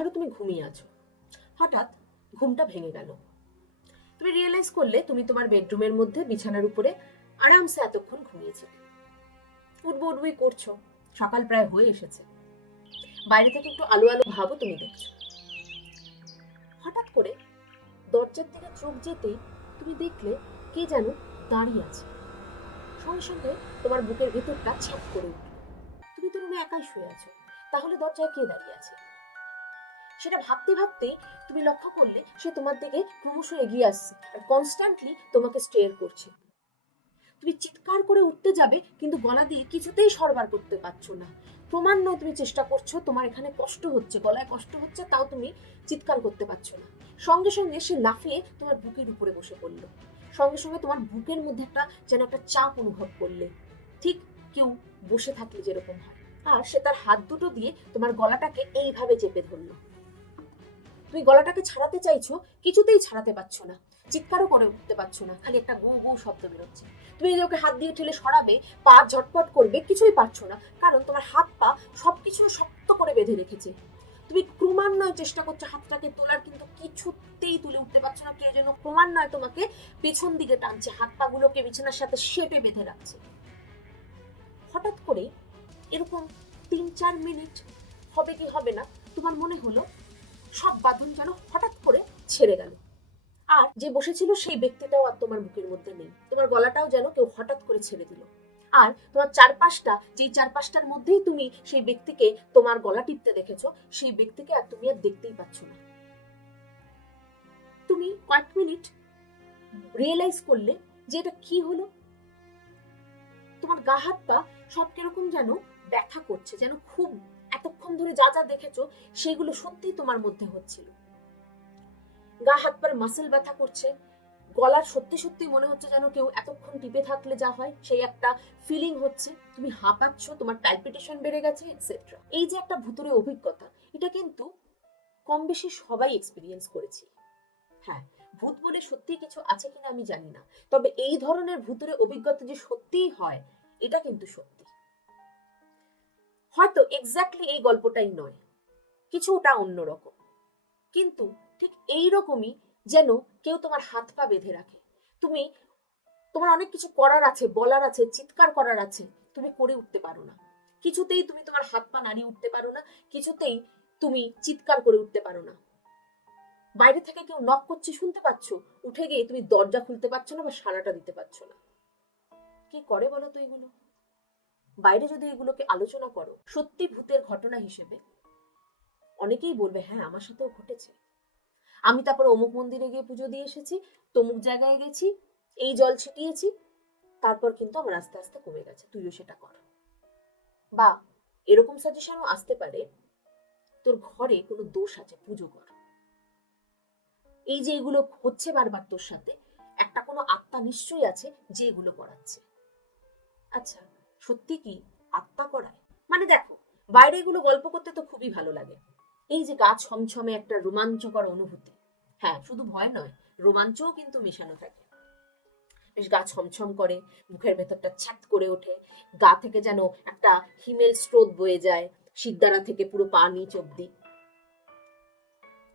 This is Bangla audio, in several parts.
ধরো তুমি ঘুমিয়ে আছো, হঠাৎ ঘুমটা ভেঙে গেল। তুমি রিয়েলাইজ করলে তুমি তোমার বেডরুমের মধ্যে বিছানার উপরে আরামসে এতক্ষণ ঘুমিয়েছো। উঠবো উঠবই করছো, সকাল প্রায় হয়ে এসেছে। বাইরে থেকে একটু আলো আলো ভাবও তুমি দেখছো। হঠাৎ করে দরজার দিকে চোখ যেতেই তুমি দেখলে কে যেন দাঁড়িয়ে আছে। সঙ্গে সঙ্গে তোমার বুকের ভেতরটা ছাপ করে উঠল। তুমি তো রুমে একাই শুয়ে আছো, তাহলে দরজায় কে দাঁড়িয়ে আছে? সেটা ভাবতে ভাবতেই তুমি লক্ষ্য করলে সে তোমার দিকে ক্রমশ এগিয়ে আসছে আর কনস্ট্যান্টলি তোমাকে স্টেয়ার করছে। তুমি চিৎকার করে উঠতে যাবে, কিন্তু গলা দিয়ে কিছুতেই সরবার করতে পারছো না। ক্রমান্বয়ে তুমি চেষ্টা করছো, তোমার এখানে কষ্ট হচ্ছে, গলায় কষ্ট হচ্ছে, তাও তুমি চিৎকার করতে পারছো না। সঙ্গে সঙ্গে সে লাফিয়ে তোমার বুকের উপরে বসে পড়লো। সঙ্গে সঙ্গে তোমার বুকের মধ্যে যেন একটা চাপ অনুভব করলে, ঠিক কেউ বসে থাকলে যেরকম হয়। আর সে তার হাত দুটো দিয়ে তোমার গলাটাকে এইভাবে চেপে ধরলো। তুমি গলাটাকে ছাড়াতে চাইছো, কিছুতেই ছাড়াতে পারছো না। চিৎকারও করে উঠতে পারছো না, খালি একটা গু গু শব্দ বেরোচ্ছে। তুমি যদি ওকে হাত দিয়ে ঠেলে সরাবে, পা ঝটপট করবে, কিছুই পারছো না, কারণ তোমার হাত পা সবকিছু শক্ত করে বেঁধে রেখেছে। তুমি ক্রমান্বয়ে চেষ্টা করছো হাতটাকে তোলার, কিন্তু কিছুতেই তুলে উঠতে পারছো না। কে যেন ক্রমান্বয়ে তোমাকে পেছন দিকে টানছে, হাত পা গুলোকে বিছানার সাথে শেপে বেঁধে রাখছে। হঠাৎ করে এরকম 3-4 মিনিট হবে কি হবে না, তোমার মনে হলো সব বাঁধন যেন হঠাৎ করে ছেড়ে গেল। আর যে বসেছিল সেই ব্যক্তিটাও আর তোমার বুকের মধ্যে নেই। তোমার গলাটাও যেন কেউ হঠাৎ করে ছেড়ে দিল। আর তোমার চারপাশটা, যেই চারপাশটার মধ্যেই তুমি সেই ব্যক্তিকে তোমার গলা টিপতে দেখেছো, সেই ব্যক্তিকে আর তুমি আর দেখতেই পাচ্ছ না। তুমি কয়েক মিনিট রিয়েলাইজ করলে যে এটা কি হলো। তোমার গা হাত পা সব কিরকম যেন ব্যথা করছে, যেন খুব এতক্ষণ ধরে যা যা দেখেছো সেগুলো সত্যি তোমার মধ্যে হচ্ছিল। গা হাত পার মাসেল ব্যথা করছে, গলার সত্যি সত্যি মনে হচ্ছে যেন কেউ এতক্ষণ টিপে থাকলে যা হয় সেই একটা ফিলিং হচ্ছে। তুমি হাঁপাচ্ছ, তোমার প্যালপিটেশন বেড়ে গেছে, এটসেট্রা। এই যে একটা ভুতুরে অভিজ্ঞতা, এটা কিন্তু কম বেশি সবাই এক্সপিরিয়েন্স করেছি। হ্যাঁ, ভূত বলে সত্যি কিছু আছে কিনা আমি জানি না, তবে এই ধরনের ভুতুরে অভিজ্ঞতা যে সত্যিই হয় এটা কিন্তু সত্যি। হয়তো এক্স্যাক্টলি এই গল্পটাই নয়, কিছুটা অন্যরকম, কিন্তু ঠিক এইরকমই যেন কেউ তোমার হাত পা বেঁধে রাখে। তুমি, তোমার অনেক কিছু করার আছে, বলার আছে, চিৎকার করার আছে, তুমি করে উঠতে পারো না। কিছুতেই তুমি তোমার হাত পা নাড়িয়ে উঠতে পারো না, কিছুতেই তুমি চিৎকার করে উঠতে পারো না। বাইরে থেকে কেউ নক করছে শুনতে পাচ্ছ, উঠে গিয়ে তুমি দরজা খুলতে পারছো না বা সাড়াটা দিতে পারছো না। কি করে বলো তো এগুলো? বাইরে যদি এগুলোকে আলোচনা করো সত্যি ভূতের ঘটনা হিসেবে, অনেকেই বলবে হ্যাঁ আমার সাথেও ঘটেছে, আমি তারপর অমুক মন্দিরে গিয়ে পুজো দিয়ে এসেছি, তমুক জায়গায় গেছি, এই জল ছিটিয়েছি, তারপর কিন্তু আমার আস্তে আস্তে কমে গেছে, তুইও সেটা কর। বা এরকম সাজেশনও আসতে পারে, তোর ঘরে কোনো দোষ আছে, পুজো কর। এই যে এগুলো হচ্ছে বারবার তোর সাথে, একটা কোনো আত্মা নিশ্চয়ই আছে যে এগুলো করাচ্ছে। আচ্ছা, সত্যি কি আত্মা করায়? মানে দেখো, বাইরে এগুলো গল্প করতে তো খুবই ভালো লাগে, এই যে গা ছমছমে একটা রোমাঞ্চকর অনুভূতি। হ্যাঁ, শুধু ভয় নয়, রোমাঞ্চও কিন্তু মেশানো থাকে। বেশ গা ছমছম করে, মুখের ভেতরটা ছ্যাত করে ওঠে, গা থেকে যেন একটা হিমেল স্রোত বয়ে যায়, শিরদাঁড়া থেকে পুরো পা নিচ অব্দি,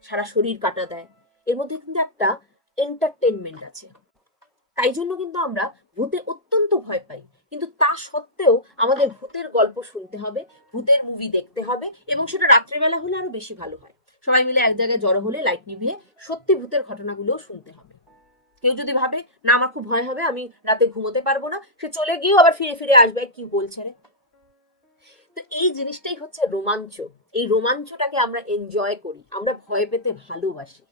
সারা শরীর কাটা দেয়। এর মধ্যে কিন্তু একটা এন্টারটেনমেন্ট আছে। তাই জন্য কিন্তু আমরা ভূতে অত্যন্ত ভয় পাই, কিন্তু তা সত্ত্বেও আমাদের ভূতের গল্প শুনতে হবে, ভূতের মুভি দেখতে হবে, এবং সেটা রাত্রেবেলা হলে আরো বেশি ভালো হয়। সবাই মিলে এক জায়গায় জড়ো হলে লাইট নিভিয়ে সত্যি ভূতের ঘটনাগুলোও শুনতে হবে। কেউ যদি ভাবে না আমার খুব ভয় হবে, আমি রাতে ঘুমোতে পারবো না, সে চলে গিয়েও আবার ফিরে ফিরে আসবে, কি বলছে রে। তো এই জিনিসটাই হচ্ছে রোমাঞ্চ। এই রোমাঞ্চটাকে আমরা এনজয় করি, আমরা ভয় পেতে ভালোবাসি।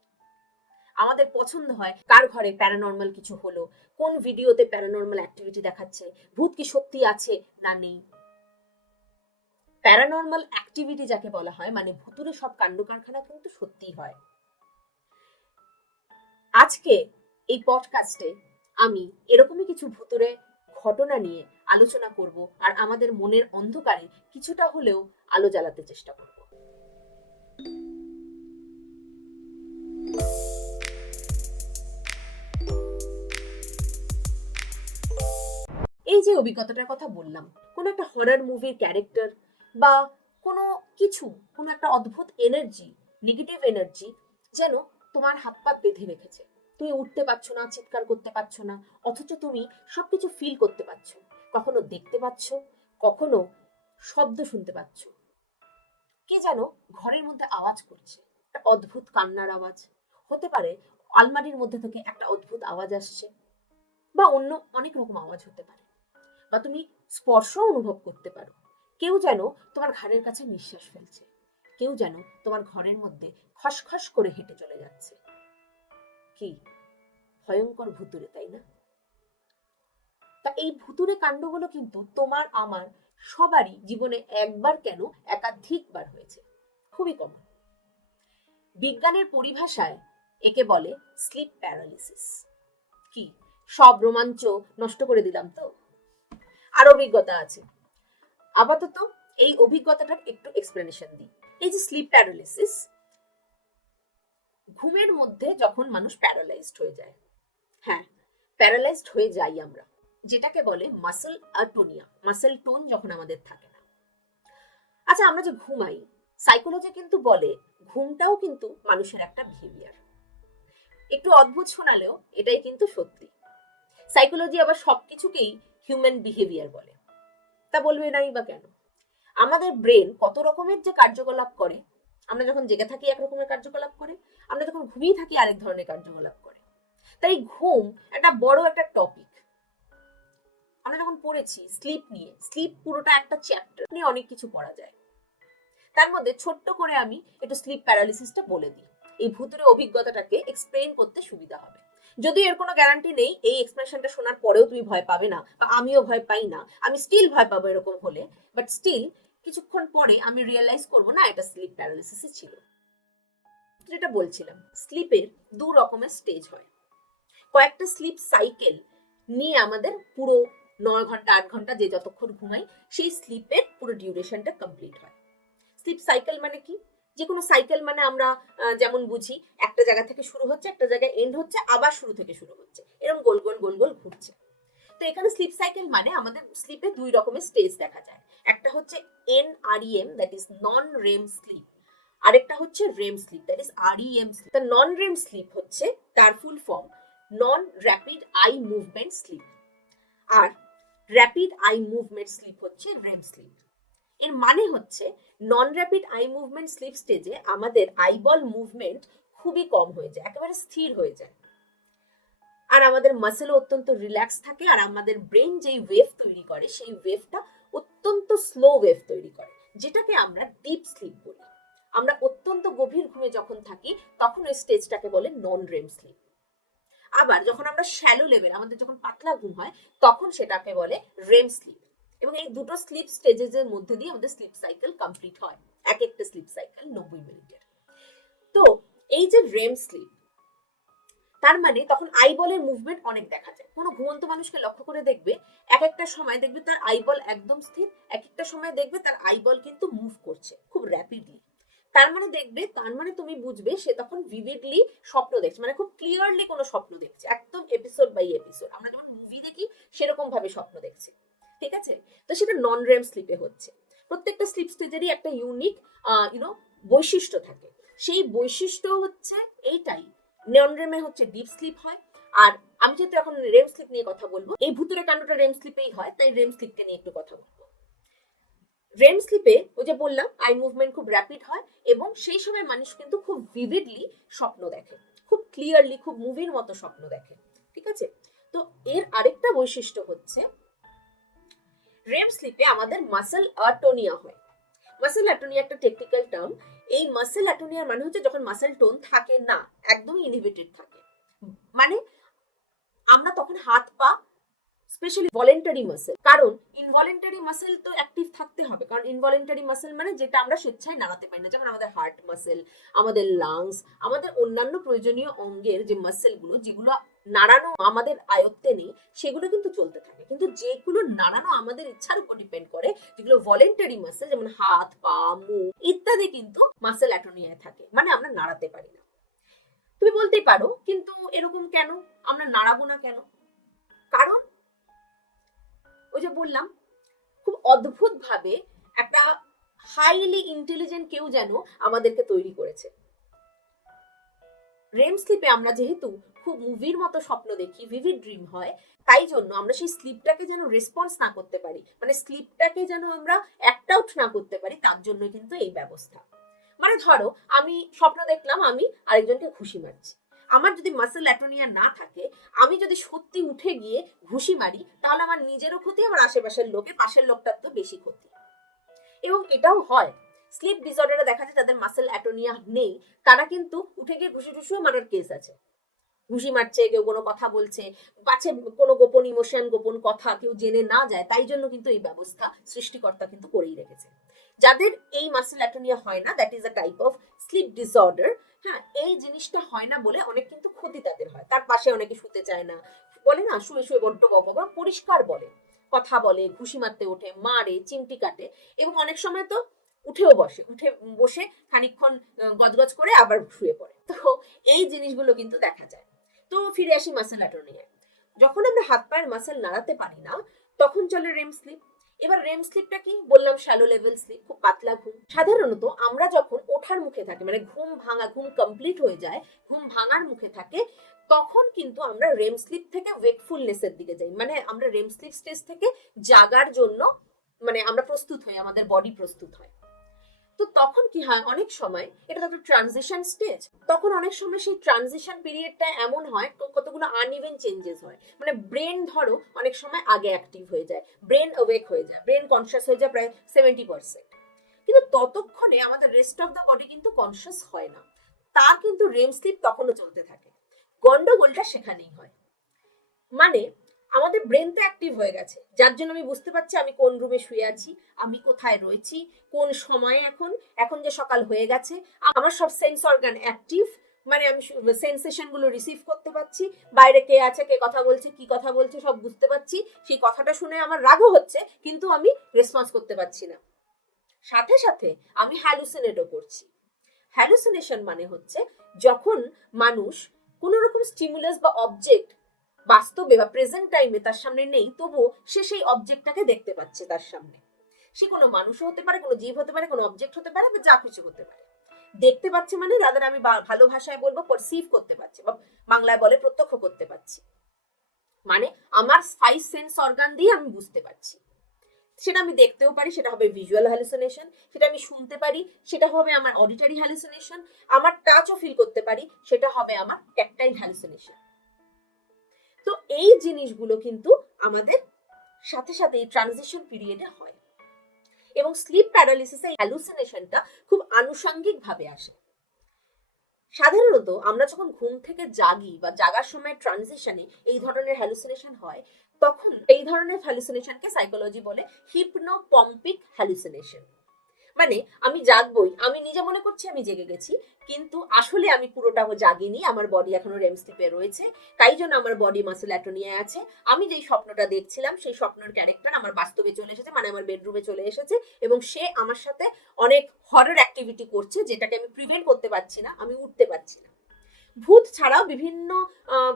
আমাদের পছন্দ হয় কার ঘরে প্যারানর্মাল কিছু হলো, কোন ভিডিওতে প্যারানর্মাল অ্যাক্টিভিটি দেখাচ্ছে, ভূত কি সত্যি আছে না নেই। প্যারানর্মাল অ্যাক্টিভিটি যাকে বলা হয়, মানে ভুতুরে সব কাণ্ড কারখানা কিন্তু সত্যিই হয়। আজকে এই পডকাস্টে আমি এরকমই কিছু ভুতুরে ঘটনা নিয়ে আলোচনা করব, আর আমাদের মনের অন্ধকারে কিছুটা হলেও আলো জ্বালাতে চেষ্টা করব। এই যে অভিজ্ঞতাটার কথা বললাম, কোনো একটা হরর মুভির ক্যারেক্টার বা কোনো কিছু, কোনো একটা অদ্ভুত এনার্জি নেগেটিভ এনার্জি যেন তোমার হাত পা বেঁধে রেখেছে। তুমি উঠতে পারছো না, চিৎকার করতে পারছো না, অথচ তুমি সবকিছু ফিল করতে পারছো, কখনো দেখতে পাচ্ছ, কখনো শব্দ শুনতে পাচ্ছ। কে যেন ঘরের মধ্যে আওয়াজ করছে, একটা অদ্ভুত কান্নার আওয়াজ হতে পারে, আলমারির মধ্যে থেকে একটা অদ্ভুত আওয়াজ আসছে, বা অন্য অনেক রকম আওয়াজ হতে পারে, বা তুমি স্পর্শ অনুভব করতে পারো। কেউ যেন তোমার ঘাড়ের কাছে নিঃশ্বাস ফেলছে, কেউ যেন তোমার ঘরের মধ্যে খসখস করে হেঁটে চলে যাচ্ছে। কি ভয়ঙ্কর ভুতুরে, তাই না? তা এই ভুতুরে কাণ্ডগুলো কিন্তু তোমার আমার সবারই জীবনে একবার কেন একাধিকবার হয়েছে, খুবই কম। বিজ্ঞানের পরিভাষায় একে বলে স্লিপ প্যারালিসিস। কি সব রোমাঞ্চ নষ্ট করে দিলাম তো? আর অভিজ্ঞতা আছে, আপাতত এই অভিজ্ঞতাটার একটু এক্সপ্লেনেশন দিই। এই যে স্লিপ প্যারালিসিস, ঘুমের মধ্যে যখন মানুষ প্যারালাইজড হয়ে যায়, হ্যাঁ প্যারালাইজড হয়ে যাই আমরা, যেটাকে বলে মাসল অ্যাটোনিয়া, মাসল টোন যখন আমাদের থাকে না। আচ্ছা, আমরা যে ঘুমাই, সাইকোলজি কিন্তু বলে ঘুমটাও কিন্তু মানুষের একটা বিহেভিয়ার। একটু অদ্ভুত শোনালেও এটাই কিন্তু সত্যি। সাইকোলজি আবার সবকিছুকেই হিউম্যান বিহেভিয়ার বলে। তা বলবে নাই বা কেন? আমাদের ব্রেন কত রকমের যে কার্যকলাপ করে, আমরা যখন জেগে থাকি এক রকমের কার্যকলাপ করে, আমরা যখন ঘুমিয়ে থাকি আরেক ধরনের কার্যকলাপ করে। তাই ঘুম একটা বড় একটা টপিক। আমরা যখন পড়েছি স্লিপ নিয়ে, স্লিপ পুরোটা একটা চ্যাপ্টার নিয়ে অনেক কিছু পড়া যায়। তার মধ্যে ছোট্ট করে আমি একটু স্লিপ প্যারালিসিসটা বলে দিই, এই ভুতুরে অভিজ্ঞতাটাকে এক্সপ্লেইন করতে সুবিধা হবে। যদিও এর কোনো গ্যারান্টি নেই এই এক্সপ্লেনেশনটা শোনার পরেও তুমি ভয় পাবে না, বা আমিও ভয় পাই না, আমি স্টিল ভয় পাবো এরকম হলে, বাট স্টিল কিছুক্ষণ পরে আমি রিয়েলাইজ করবো না এটা স্লিপ প্যারালিসিস ছিল। যেটা বলছিলাম, স্লিপের দু রকমের স্টেজ হয়। কয়েকটা স্লিপ সাইকেল নিয়ে আমাদের পুরো 9 ঘন্টা 8 ঘন্টা যে যতক্ষণ ঘুমাই, সেই স্লিপের পুরো ডিউরেশনটা কমপ্লিট হয়। স্লিপ সাইকেল মানে কি? যে কোনো সাইকেল মানে আমরা যেমন বুঝি, একটা জায়গা থেকে শুরু হচ্ছে, একটা জায়গায় এন্ড হচ্ছে, আবার শুরু থেকে শুরু হচ্ছে, এরকম গোল গোল গোল গোল ঘুরছে। তো এখানে স্লিপ সাইকেল মানে আমাদের স্লিপে দুই রকমের স্টেজ দেখা যায়। একটা হচ্ছে NREM, that is non REM sleep, আরেকটা হচ্ছে REM sleep, that is REM sleep. তো নন রেম স্লিপ হচ্ছে তার full form non rapid eye movement sleep, আর র্যাপিড আই মুভমেন্ট স্লিপ হচ্ছে রেম স্লিপ। এর মানে হচ্ছে non rapid eye movement sleep স্টেজে আমাদের আইবল মুভমেন্ট খুবই কম হয়ে যায়, একেবারে স্থির হয়ে যায়, আর আমাদের মাসেলও অত্যন্ত রিল্যাক্স থাকে, আর আমাদের ব্রেন যেই ওয়েভ তৈরি করে সেই ওয়েভটা অত্যন্ত স্লো ওয়েভ তৈরি করে, যেটাকে আমরা ডিপ স্লিপ বলি। আমরা অত্যন্ত গভীর ঘুমে যখন থাকি তখন ওই স্টেজটাকে বলে নন রেম স্লিপ। আবার যখন আমরা শ্যালো লেভেল, আমাদের যখন পাতলা ঘুম হয়, তখন সেটাকে বলে রেম স্লিপ। এবং এই দুটো স্লিপ স্টেজের মধ্যে দিয়ে আমাদের স্লিপ সাইকেল কমপ্লিট হয়, এক একটা স্লিপ সাইকেল 90 মিনিটের। তো এই যে রেম স্লিপ, তার মানে তখন আইবলের মুভমেন্ট অনেক দেখা যায়। কোনো ঘুমন্ত মানুষকে লক্ষ্য করে দেখবে, এক একটা সময় দেখবে তার আইবল একদম স্থির, এক একটা সময় দেখবে তার আইবল কিন্তু মুভ করছে খুব র্যাপিডলি। তার মানে দেখবে, তার মানে তুমি বুঝবে সে তখন ভিভিডলি স্বপ্ন দেখছে, মানে খুব ক্লিয়ারলি কোনো স্বপ্ন দেখছে, একদম এপিসোড বাই এপিসোড, আমরা যেমন মুভি দেখি সেরকম ভাবে স্বপ্ন দেখছে। ঠিক আছে? তো সেটা নন রেম স্লিপে হচ্ছে। প্রত্যেকটা স্লিপ স্টেজেরই একটা ইউনিক বৈশিষ্ট্য থাকে। সেই বৈশিষ্ট্য হচ্ছে এইটাই, নন রেমে হচ্ছে ডিপ স্লিপ হয়। আর আমি যেহেতু এখন রেম স্লিপ নিয়ে কথা বলবো, এই ভুতুরে কাণ্ডটা রেম স্লিপেই হয়, তাই রেম স্লিপকে নিয়ে একটু কথা বলবো। রেম স্লিপে ওই যে বললাম আই মুভমেন্ট খুব র্যাপিড হয়, এবং সেই সময় মানুষ কিন্তু খুব ভিভিডলি স্বপ্ন দেখে, খুব ক্লিয়ারলি, খুব মুভির মতো স্বপ্ন দেখে। ঠিক আছে? তো এর আরেকটা বৈশিষ্ট্য হচ্ছে রেম স্লিপে আমাদের মাসল অ্যাটোনিয়া হয়। মাসল অ্যাটোনিয়া একটা টেকনিক্যাল টার্ম। এই মাসল অ্যাটোনিয়ার মানে হচ্ছে যখন মাসল টোন থাকে না, একদমই ইনহিবিটেড থাকে, মানে আমরা তখন হাত পা, স্পেশালি ভলেন্টারি মাসেল, কারণ ইনভলেন্টারি মাসেল তো অ্যাক্টিভ থাকতে হবে, কারণ ইনভলেন্টারি মাসেল মানে যেটা আমরা স্বেচ্ছায় নাড়াতে পারি না, যেমন আমাদের হার্ট মাসেল, আমাদের লাংস, আমাদের অন্যান্য প্রয়োজনীয় অঙ্গের যে মাসেলগুলো যেগুলো নাড়ানো আমাদের আয়ত্তে নেই, সেগুলো কিন্তু চলতে থাকে। কিন্তু যেগুলো নাড়ানো আমাদের ইচ্ছার উপর ডিপেন্ড করে, যেগুলো ভলেন্টারি মাসেল, যেমন হাত পা মুখ ইত্যাদি, কিন্তু মাসেল অ্যাটোনিয়ায় থাকে, মানে আমরা নাড়াতে পারি না। তুমি বলতেই পারো কিন্তু এরকম কেন, আমরা নাড়াবো না কেন? কারণ ওই যে বললাম, খুব অদ্ভুত ভাবে একটা হাইলি ইন্টেলিজেন্ট কেউ যেন আমাদেরকে তৈরি করেছে। রেম স্লিপে আমরা যেহেতু খুব মুভির মতো স্বপ্ন দেখি, ভিভিড ড্রিম হয়, তাই জন্য আমরা সেই স্লিপটাকে যেন রেসপন্স না করতে পারি, মানে স্লিপটাকে যেন আমরা অ্যাক্ট আউট না করতে পারি, তার জন্য কিন্তু এই ব্যবস্থা। মানে ধরো আমি স্বপ্ন দেখলাম আমি আরেকজনকে ঘুষি মারছি, আমার যদি মাসেল অ্যাটোনিয়া না থাকে, আমি যদি সত্যি উঠে গিয়ে ঘুষি মারি, তাহলে আমার নিজেরও ক্ষতি, আমার আশেপাশের লোকের, পাশের লোকটার তো বেশি ক্ষতি। এবং এটাও হয় স্লিপ ডিসঅর্ডারে দেখা যায় যাদের মাসেল অ্যাটোনিয়া নেই, তারা কিন্তু উঠে গিয়ে ঘুষি টুসিও মারার কেস আছে। ঘুষি মারছে, কেউ কোনো কথা বলছে, পাছে কোনো গোপন ইমোশন, গোপন কথা কেউ জেনে না যায়, তাই জন্য কিন্তু এই ব্যবস্থা সৃষ্টিকর্তা কিন্তু করেই রেখেছে। যাদের এই মাসেল অ্যাটোনিয়া হয় না, that is a type of sleep disorder. হ্যাঁ, এই জিনিসটা হয় না বলে অনেক কিন্তু ক্ষতি তাদের হয়। তার পাশে অনেকে শুতে চায় না, বলে না শুয়ে শুয়ে বড্ড বকবক, পরিষ্কার বলে, কথা বলে, ঘুষি মারতে ওঠে, মারে, চিমটি কাটে, এবং অনেক সময় তো উঠেও বসে, উঠে বসে খানিকক্ষণ গজগজ করে আবার শুয়ে পড়ে। তো এই জিনিসগুলো কিন্তু দেখা যায়। তো ফিরে আসি মাসেল অ্যাটোনিয়ায়। যখন আমরা হাত পায়ের মাসেল নাড়াতে পারি না, তখন চলে রেম স্লিপ। এবার রেম স্লিপটা কি বললাম, শ্যালো লেভেল স্লিপ, খুব পাতলা ঘুম। সাধারণত আমরা যখন ওঠার মুখে থাকি, মানে ঘুম ভাঙা, ঘুম কমপ্লিট হয়ে যায়, ঘুম ভাঙার মুখে থাকে, তখন কিন্তু আমরা রেম স্লিপ থেকে ওয়েকফুলনেসের দিকে যাই, মানে আমরা রেম স্লিপ স্টেজ থেকে জাগার জন্য মানে আমরা প্রস্তুত হই, আমাদের বডি প্রস্তুত হয়। তো তখন কি হয়, অনেক সময় এটা তো একটা ট্রানজিশন স্টেজ, তখন অনেক সময় সেই ট্রানজিশন পিরিয়ডটা এমন হয়, কতগুলো আনইভেন চেঞ্জেস হয়, মানে ব্রেন ধরো অনেক সময় আগে অ্যাক্টিভ হয়ে যায়, ব্রেন অ্যাওয়েক হয়ে যায়, ব্রেন কনসিয়াস হয়ে যায় প্রায় 70%, কিন্তু ততক্ষণে আমাদের রেস্ট অফ দ্য বডি কিন্তু কনসিয়াস হয় না, তার কিন্তু রেম স্লিপ তখনও চলতে থাকে। গন্ডগোলটা সেখানেই হয়। মানে আমাদের ব্রেন তো অ্যাক্টিভ হয়ে গেছে, যার জন্য আমি বুঝতে পারছি আমি কোন রুমে শুয়ে আছি, আমি কোথায় রয়েছি, কোন সময়ে, এখন এখন যে সকাল হয়ে গেছে, আমার সব সেন্স অর্গান অ্যাক্টিভ, মানে আমি সেন্সেশন গুলো রিসিভ করতে পারছি, বাইরে কে আছে, কে কথা বলছে, কি কথা বলছে সব বুঝতে পারছি, সেই কথাটা শুনে আমার রাগও হচ্ছে, কিন্তু আমি রেসপন্স করতে পারছি না। সাথে সাথে আমি হ্যালুসিনেটও করছি। হ্যালুসিনেশন মানে হচ্ছে যখন মানুষ কোন রকম স্টিমুলাস বা অবজেক্ট বাস্তবে বা প্রেজেন্ট টাইমে তার সামনে নেই, তবুও সে সেই অবজেক্টটাকে দেখতে পাচ্ছে তার সামনে। সে কোনো মানুষও হতে পারে, কোনো জীব হতে পারে, কোনো অবজেক্ট হতে পারে, বা যা কিছু হতে পারে। দেখতে পাচ্ছে মানে রাদার আমি ভালো ভাষায় বলবো পারসিভ করতে পারছি, বা বাংলায় বলে প্রত্যক্ষ করতে পারছি, মানে আমার 5 সেন্স অর্গান দিয়ে আমি বুঝতে পারছি। সেটা আমি দেখতেও পারি, সেটা হবে ভিজুয়াল হ্যালুসিনেশন, সেটা আমি শুনতে পারি, সেটা হবে আমার অডিটরি হ্যালুসিনেশন, আমার টাচও ফিল করতে পারি, সেটা হবে আমার ট্যাকটাইল হ্যালুসিনেশন। তো এই জিনিসগুলো কিন্তু আমাদের সাথে সাথে এই ট্রানজিশন পিরিয়ডে হয়, এবং স্লিপ প্যারালিসিসে হ্যালুসিনেশনটা খুব আনুষঙ্গিক ভাবে আসে। সাধারণত আমরা যখন ঘুম থেকে জাগি বা জাগার সময় ট্রানজিশনে এই ধরনের হ্যালুসিনেশন হয়, তখন এই ধরনের হ্যালুসিনেশনকে সাইকোলজি বলে হিপনোপম্পিক হ্যালুসিনেশন। মানে আমি জাগবই, আমি নিজে মনে করছি আমি জেগে গেছি, কিন্তু আসলে আমি পুরোটা জাগিনি, আমার বডি এখনো রেম স্লিপে রয়েছে, তাই জন্য আমার বডি মাসেল অ্যাটোনিয়া আছে, আমি যেই স্বপ্নটা দেখছিলাম সেই স্বপ্নের ক্যারেক্টার আমার বাস্তবে চলে এসেছে, মানে আমার বেডরুমে চলে এসেছে, এবং সে আমার সাথে অনেক হরর অ্যাক্টিভিটি করছে, যেটাকে আমি প্রিভেন্ট করতে পারছি না, আমি উঠতে পারছি না। ভূত ছাড়াও বিভিন্ন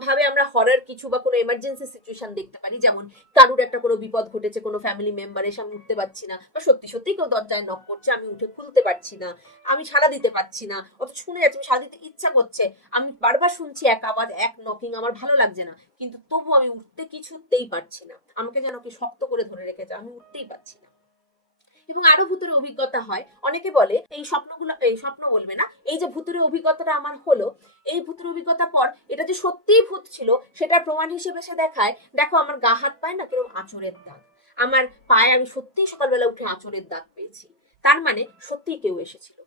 ভাবে আমরা হরর কিছু বা কোনো এমার্জেন্সি সিচুয়েশন দেখতে পারি, যেমন কারুর একটা কোনো বিপদ ঘটেছে, কোনো ফ্যামিলি মেম্বারের সামনে উঠতে পারছি না, বা সত্যি সত্যি কেউ দরজায় নক করছে, আমি উঠে খুলতে পারছি না, আমি সাড়া দিতে পারছি না, অত শুনে যাচ্ছে, আমি সাড়া দিতে ইচ্ছা করছে, আমি বারবার শুনছি এক আওয়াজ, এক নকিং, আমার ভালো লাগছে না, কিন্তু তবু আমি উঠতে কিছুতেই পারছি না, আমাকে যেন কি শক্ত করে ধরে রেখেছে, আমি উঠতেই পারছি না। এবং আরো ভূতের অভিজ্ঞতা হয়, অনেকে বলে এই স্বপ্নগুলো, এই স্বপ্ন বলবে না, এই যে ভূতের অভিজ্ঞতাটা আমার হলো, এই ভূতের অভিজ্ঞতা পর এটা যে সত্যিই ভূত ছিল সেটার প্রমাণ হিসেবে সে দেখায়, দেখো আমার গা হাত পায় না কিরকম আঁচড়ের দাগ, আমার পায়ে আমি সত্যিই সকালবেলা উঠে আঁচড়ের দাগ পেয়েছি, তার মানে সত্যিই কেউ এসেছিল।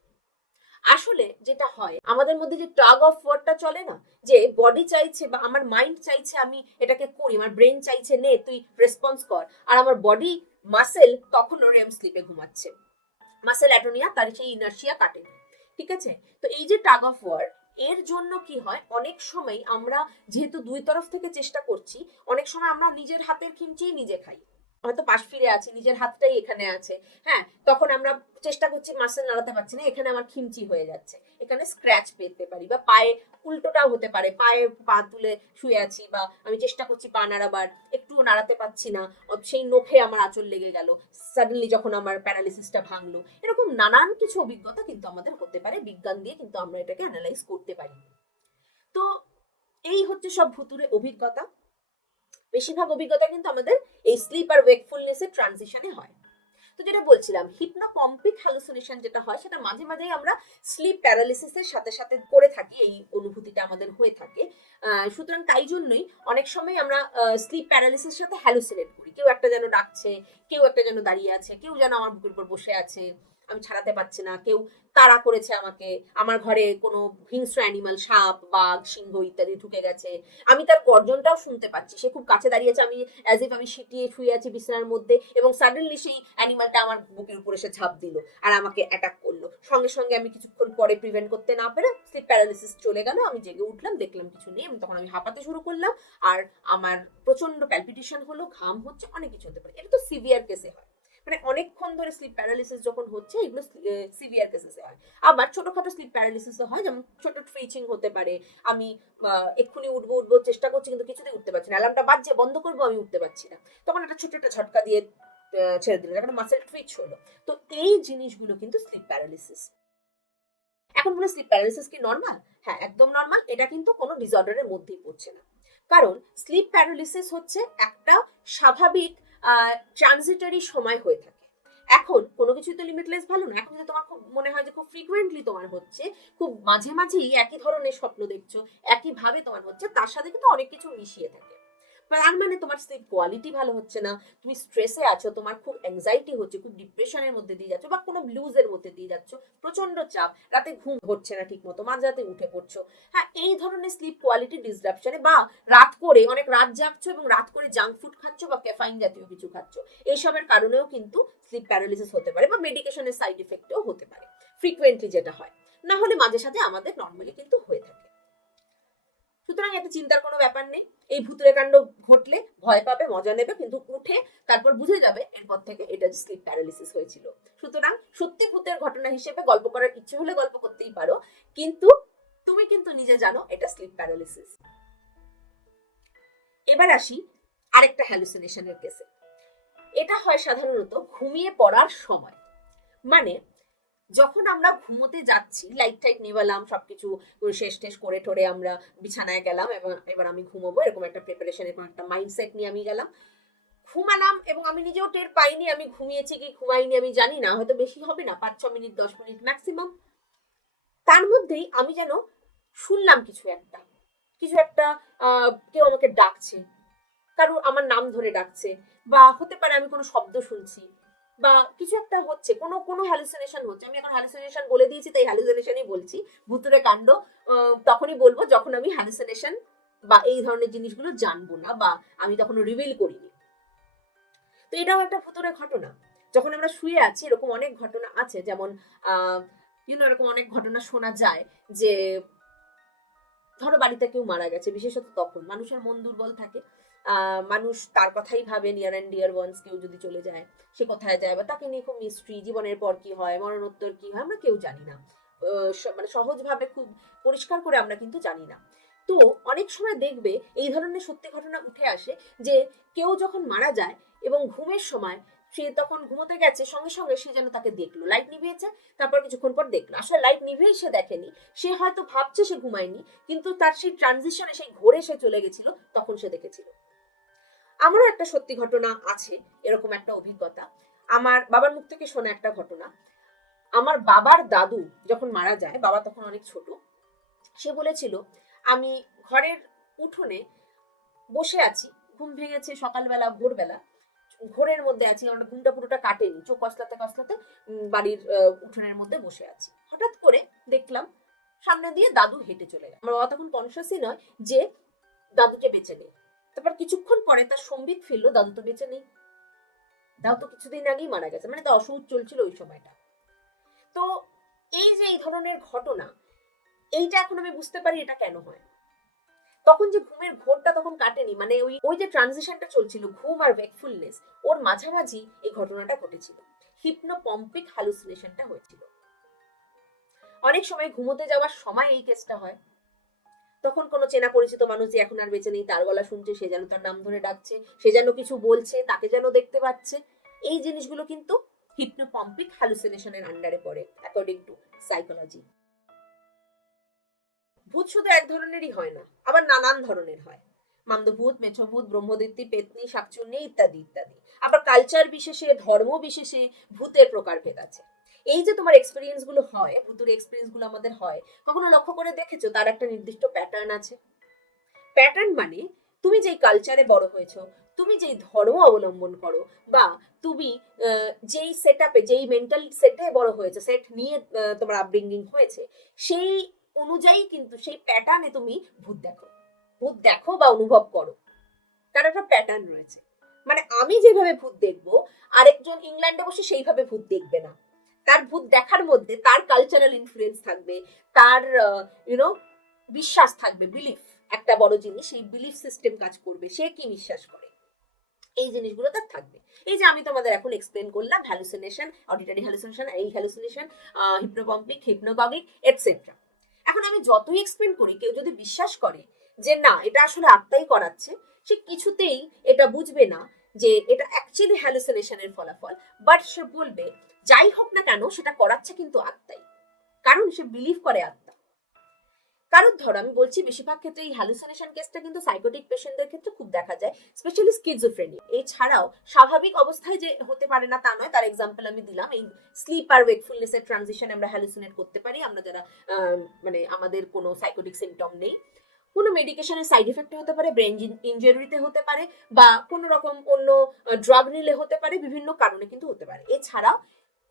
আসলে যেটা হয় আমাদের মধ্যে যে টাগ অফ ওয়ারটা চলে না, যে বডি চাইছে বা আমার মাইন্ড চাইছে আমি এটাকে করি, আমার ব্রেন চাইছে নে তুই রেসপন্স কর, আর আমার বডি মাসেল তখনও রেম স্লিপে ঘুমাচ্ছে, মাসেল অ্যাটোনিয়া তার সেই ইনার্শিয়া কাটে, ঠিক আছে। তো এই যে টাগ অফ ওয়ার, এর জন্য কি হয়, অনেক সময় আমরা যেহেতু দুই তরফ থেকে চেষ্টা করছি, অনেক সময় আমরা নিজের হাতের খিমচি নিজে খাই, হয়তো পাশ ফিরে আছি, নিজের হাতটাই এখানে আছে, হ্যাঁ, তখন আমরা চেষ্টা করছি মাসেল নাড়াতে পারছি না, এখানে আমার খিমচি হয়ে যাচ্ছে, এখানে স্ক্র্যাচ পেতে পারি, বা পায়ে উল্টোটাও হতে পারে, পায়ে পা তুলে শুয়ে আছি, বা আমি চেষ্টা করছি পা নাড়াবার, একটুও নাড়াতে পারছি না, সেই নখে আমার আঁচড় লেগে গেল সাডেনলি যখন আমার প্যারালিসিসটা ভাঙলো, এরকম নানান কিছু অভিজ্ঞতা কিন্তু আমাদের হতে পারে, বিজ্ঞান দিয়ে কিন্তু আমরা এটাকে অ্যানালাইজ করতে পারি। তো এই হচ্ছে সব ভুতুরে অভিজ্ঞতা। বেশিরভাগ অভিজ্ঞতা কিন্তু আমাদের এই স্লিপ আর ওয়েকফুলনেস এর ট্রানজিশনে হয়। তো যেটা বলছিলাম, হিপনোপম্পিক হ্যালুসিনেশন যেটা হয় সেটা মাঝে মাঝেই আমরা স্লিপ প্যারালিসিসের সাথে সাথে করে থাকি, এই অনুভূতিটা আমাদের হয়ে থাকে। সুতরাং তাই জন্যই অনেক সময় আমরা স্লিপ প্যারালিসিসের সাথে হ্যালুসিনেট করি, কেউ একটা যেন ডাকছে, কেউ একটা যেন দাঁড়িয়ে আছে, কেউ যেন আমার বুকের উপর বসে আছে, আমি ছাড়াতে পারছি না, কেউ তাড়া করেছে আমাকে, আমার ঘরে কোনো হিংস্র অ্যানিমাল, সাপ, বাঘ, সিংহ ইত্যাদি ঢুকে গেছে, আমি তার গর্জনটাও শুনতে পাচ্ছি, সে খুব কাছে দাঁড়িয়েছে, আমি অ্যাজ ইফ আমি সিটিয়ে শুয়ে আছি বিছানার মধ্যে, এবং সাডেনলি সেই অ্যানিমালটা আমার বুকের উপর এসে ঝাঁপ দিল আর আমাকে অ্যাটাক করলো। সঙ্গে সঙ্গে আমি কিছুক্ষণ পরে প্রিভেন্ট করতে না পেরে স্লিপ প্যারালিসিস চলে গেল, আমি জেগে উঠলাম, দেখলাম কিছু নেই, তখন আমি হাঁপাতে শুরু করলাম, আর আমার প্রচন্ড প্যালপিটেশন হলো, ঘাম হচ্ছে, অনেক কিছু হতে পারে। এটা তো সিভিয়ার কেসে হয়, মানে অনেকক্ষণ ধরে স্লিপ প্যারালিসিস যখন হচ্ছে, এগুলো সিভিয়ার কেসেসে হয়। আবার ছোটখাটো স্লিপ প্যারালিসিসও হয়, যেমন ছোট ট্রিচিং হতে পারে, আমি এক্ষুনি উঠবো উঠবো চেষ্টা করছি কিন্তু কিছুতেই উঠতে পারছি না, অ্যালার্মটা বাজছে, বন্ধ করবো, আমি উঠতে পারছি না, তখন একটা ছোট একটা ঝটকা দিয়ে ছেড়ে দিল, একটা মাসেল টুইচ হলো। তো এই জিনিসগুলো কিন্তু স্লিপ প্যারালিসিস। এখন বলে স্লিপ প্যারালিসিস কি নর্মাল? হ্যাঁ, একদম নর্মাল, এটা কিন্তু কোনো ডিসঅর্ডারের মধ্যেই পড়ছে না। কারণ স্লিপ প্যারালিসিস হচ্ছে একটা স্বাভাবিক ট্রানজিটরি সময় হয়ে থাকে। এখন কোনো কিছুই তো লিমিটলেস ভালো না, এখন যদি তোমার খুব মনে হয় যে খুব ফ্রিকুয়েন্টলি তোমার হচ্ছে, খুব মাঝে মাঝেই একই ধরনের স্বপ্ন দেখছো, একইভাবে তোমার হচ্ছে, তার সাথে কিন্তু অনেক কিছু মিশিয়ে থাকে। তার মানে তোমার স্লিপ কোয়ালিটি ভালো হচ্ছে না, তুমি স্ট্রেসে আছো, তোমার খুব অ্যাংজাইটি হচ্ছে, খুব ডিপ্রেশনের মধ্যে দিয়ে যাচ্ছ, বা কোনো ব্লুজের মধ্যে দিয়ে যাচ্ছ, প্রচন্ড চাপ, রাতে ঘুম হচ্ছে না ঠিক মতো, মাঝরাতে উঠে পড়ছো। হ্যাঁ, এই ধরনের স্লিপ কোয়ালিটি ডিসরাপশনে, বা রাত করে অনেক রাত জাগছো এবং রাত করে জাঙ্ক ফুড খাচ্ছ বা ক্যাফাইন জাতীয় কিছু খাচ্ছ, এইসবের কারণেও কিন্তু স্লিপ প্যারালিসিস হতে পারে, বা মেডিকেশনের সাইড এফেক্টেও হতে পারে, ফ্রিকুয়েন্টলি যেটা হয়। না হলে মাঝে সাথে আমাদের নর্মালি কিন্তু হয়ে থাকে। সুতরাং এতে চিন্তার কোনো ব্যাপার নেই। এই ভূতের কাণ্ড ঘটলে ভয় পাবে, মজা নেবে, কিন্তু উঠে তারপর বুঝে যাবে এরপর থেকে এটা স্লিপ প্যারালিসিস হয়েছিল। সুতরাং সত্যি ভূতের ঘটনা হিসেবে গল্প করার ইচ্ছে হলে গল্প করতেই পারো, কিন্তু তুমি কিন্তু নিজে জানো এটা স্লিপ প্যারালিসিস। এবার আসি আরেকটা হ্যালুসিনেশনের কেসে। এটা হয় সাধারণত ঘুমিয়ে পড়ার সময়, মানে যখন আমরা ঘুমোতে যাচ্ছি, লাইট টাইট নিভালাম, সবকিছু শেষ টেস করে ঠোরে আমরা বিছানায় গেলাম, এবং এবার আমি ঘুমোবো, এরকম একটা প্রিপারেশন, এরকম একটা মাইন্ডসেট নিয়ে আমি গেলাম, ঘুমালাম, এবং আমি নিজেও টের পাইনি আমি ঘুমিয়েছি কি ঘুমাইনি, আমি জানি না, হয়তো বেশি হবে না, 5-6 মিনিট 10 মিনিট ম্যাক্সিমাম। তার মধ্যেই আমি যেন শুনলাম কিছু একটা, কিছু একটা, কেউ আমাকে ডাকছে, কারো আমার নাম ধরে ডাকছে, বা হতে পারে আমি কোনো শব্দ শুনছি, বা কিছু একটা হচ্ছে, কোনো কোনো হ্যালুসিনেশন হচ্ছে। আমি এখন হ্যালুসিনেশন বলে দিয়েছি, তাই হ্যালুসিনেশনই বলছি, ভুতুরে কাণ্ড তখনই বলবো যখন আমি হ্যালুসিনেশন বা এই ধরনের জিনিসগুলো জানবো না, বা আমি তখন রিভিল করিনি। তো এটাও একটা ভুতুরে ঘটনা। যখন আমরা শুয়ে আছি, এরকম অনেক ঘটনা আছে, যেমন এরকম অনেক ঘটনা শোনা যায় যে, ধরো বাড়িতে কেউ মারা গেছে, বিশেষত তখন মানুষের মন দুর্বল থাকে, মানুষ তার কথাই ভাবে, নিয়ার অ্যান্ড ডিয়ার ওয়ান্স কেউ যদি চলে যায়, সে কোথায় যায়, বা তাকে নিয়ে খুব মিস্ট্রি, জীবনের পর কি হয়, মরণোত্তর কি হয়, আমরা কেউ জানি না, মানে সহজভাবে খুব পরিষ্কার করে আমরা কিন্তু জানি না। তো অনেক সময় দেখবে এই ধরনের সত্যি ঘটনা উঠে আসে, যে কেউ যখন মারা যায় এবং ঘুমের সময় সে তখন ঘুমোতে গেছে, সঙ্গে সঙ্গে সে যেন তাকে দেখলো, লাইট নিভিয়েছে, তারপর কিছুক্ষণ পর দেখলো, আসলে লাইট নিভিয়েই সে দেখেনি, সে হয়তো ভাবছে সে ঘুমায়নি, কিন্তু তার সেই ট্রানজিশনে, সেই ঘোরে সে চলে গেছিল, তখন সে দেখেছিল। আমারও একটা সত্যি ঘটনা আছে, এরকম একটা অভিজ্ঞতা, আমার বাবার মুখ থেকে শোনা একটা ঘটনা। আমার বাবার দাদু যখন মারা যায়, বাবা তখন অনেক ছোট, সে বলেছিল, আমি ঘরের উঠোনে বসে আছি, ঘুম ভেঙেছে সকালবেলা, ভোরবেলা, ঘোরের মধ্যে আছি, আমার ঘুমটা পুরোটা কাটেনি, চোখ কসলাতে কসলাতে বাড়ির উঠোনের মধ্যে বসে আছি, হঠাৎ করে দেখলাম সামনে দিয়ে দাদু হেঁটে চলে গেল। আমার বাবা তখন কনসিয়াসই নয় যে দাদু যে বেঁচে নেই। তারপর কিছুক্ষণ পরে তার সম্বিত ফিরলো, দাদু তো বেঁচে নেই, দাদু তো কিছুদিন আগেই মারা গেছে, মানে তো অসুখ চলছিল ওই সময়টা। তো এই যে এই ধরনের ঘটনা, এইটা এখন আমি বুঝতে পারি এটা কেন হয়। তখন যে ঘুমের ঘোরটা তখন কাটেনি, মানে ওই ওই যে ট্রানজিশনটা চলছিল ঘুম আর ওয়েকফুলনেস, ওর মাঝামাঝি এই ঘটনাটা ঘটেছিল, হিপনোপম্পিক হ্যালুসিনেশনটা হয়েছিল। অনেক সময় ঘুমোতে যাওয়ার সময় এই কেসটা হয়, তখন কোনো চেনা পরিচিত মানুষ যে এখন আর বেঁচে নেই, তার গলা শুনছে, সে যেন তার নাম ধরে ডাকছে, সে যেন কিছু বলছে, তাকে যেন দেখতে পাচ্ছে, এই জিনিসগুলো কিন্তু হিপনোপম্পিক হ্যালুসিনেশনের আন্ডারে পড়ে, অ্যাকর্ডিং টু সাইকোলজি। ভূত শুধু এক ধরনেরই হয় না, আবার নানান ধরনের হয়। মামদভূত, মেছভূত, ব্রহ্মদৈত্যী, পেতনি, শাকচুন্নি ইত্যাদি ইত্যাদি। আবার কালচার বিশেষে, ধর্ম বিশেষে ভূতের প্রকারভেদ আছে। এই যে তোমার এক্সপিরিয়েন্স গুলো হয়, ভূতের এক্সপিরিয়েন্স গুলো আমাদের হয়, কখনো লক্ষ্য করে দেখেছো তার একটা নির্দিষ্ট প্যাটার্ন আছে? প্যাটার্ন মানে তুমি যেই কালচারে বড় হয়েছো, তুমি যেই ধর্ম অবলম্বন করো, বা তুমি যেই সেট আপে, যেই মেন্টাল সেটে বড় হয়েছে, সেট নিয়ে তোমার আপব্রিঙ্গিং হয়েছে, সেই অনুযায়ী কিন্তু সেই প্যাটার্নে তুমি ভূত দেখো, ভূত দেখো বা অনুভব করো। তার একটা প্যাটার্ন রয়েছে। মানে আমি যেভাবে ভূত দেখবো, আরেকজন ইংল্যান্ডে বসে সেইভাবে ভূত দেখবে না। তার ভূত দেখার মধ্যে তার কালচারাল ইনফ্লুয়েন্স থাকবে, তার ইউনো বিশ্বাস থাকবে, বিলিফ একটা বড় জিনিস, সেই বিলিফ সিস্টেম কাজ করবে, সে কি বিশ্বাস করে, এই জিনিসগুলো তার থাকবে। এই যে আমি তোমাদের এখন এক্সপ্লেন করলাম হ্যালুসিনেশন, অডিটরি হ্যালুসিনেশন, এই হ্যালুসিনেশন, হিপনোপম্পিক, হিপনোগগিক এটসেট্রা। এখন আমি যতই এক্সপ্লেন করি, কেউ যদি বিশ্বাস করে যে না এটা আসলে আত্মাই করাচ্ছে, সে কিছুতেই এটা বুঝবে না যে এটা অ্যাকচুয়ালি হ্যালুসিনেশনের ফলাফল। বাট সে বলবে যাই হোক না কেন সেটা করাচ্ছে কিন্তু আত্মাই, কারণ সে বিলিভ করে আত্মা। কারণ ধরো আমি বলছি বেশিরভাগ ক্ষেত্রে এই হ্যালুসিনেশন কেসটা কিন্তু সাইকোটিক পেশেন্টদের ক্ষেত্রে খুব দেখা যায়, স্পেশালি স্কিজোফ্রেনিয়া। এছাড়াও স্বাভাবিক অবস্থায় যে হতে পারে না তা নয়, তার এক্সাম্পল আমি দিলাম। এই স্লিপ আর ওয়েকফুলনেস এর ট্রানজিশন আমরা হ্যালুসিনেট করতে পারি, আমরা যারা মানে আমাদের কোনো সাইকোটিক সিমটম নেই। কোনো মেডিকেশনের সাইড এফেক্টে হতে পারে, ব্রেন ইনজুরিতে হতে পারে, বা কোনো রকম অন্য ড্রাগ নিলে হতে পারে, বিভিন্ন কারণে কিন্তু হতে পারে। এছাড়া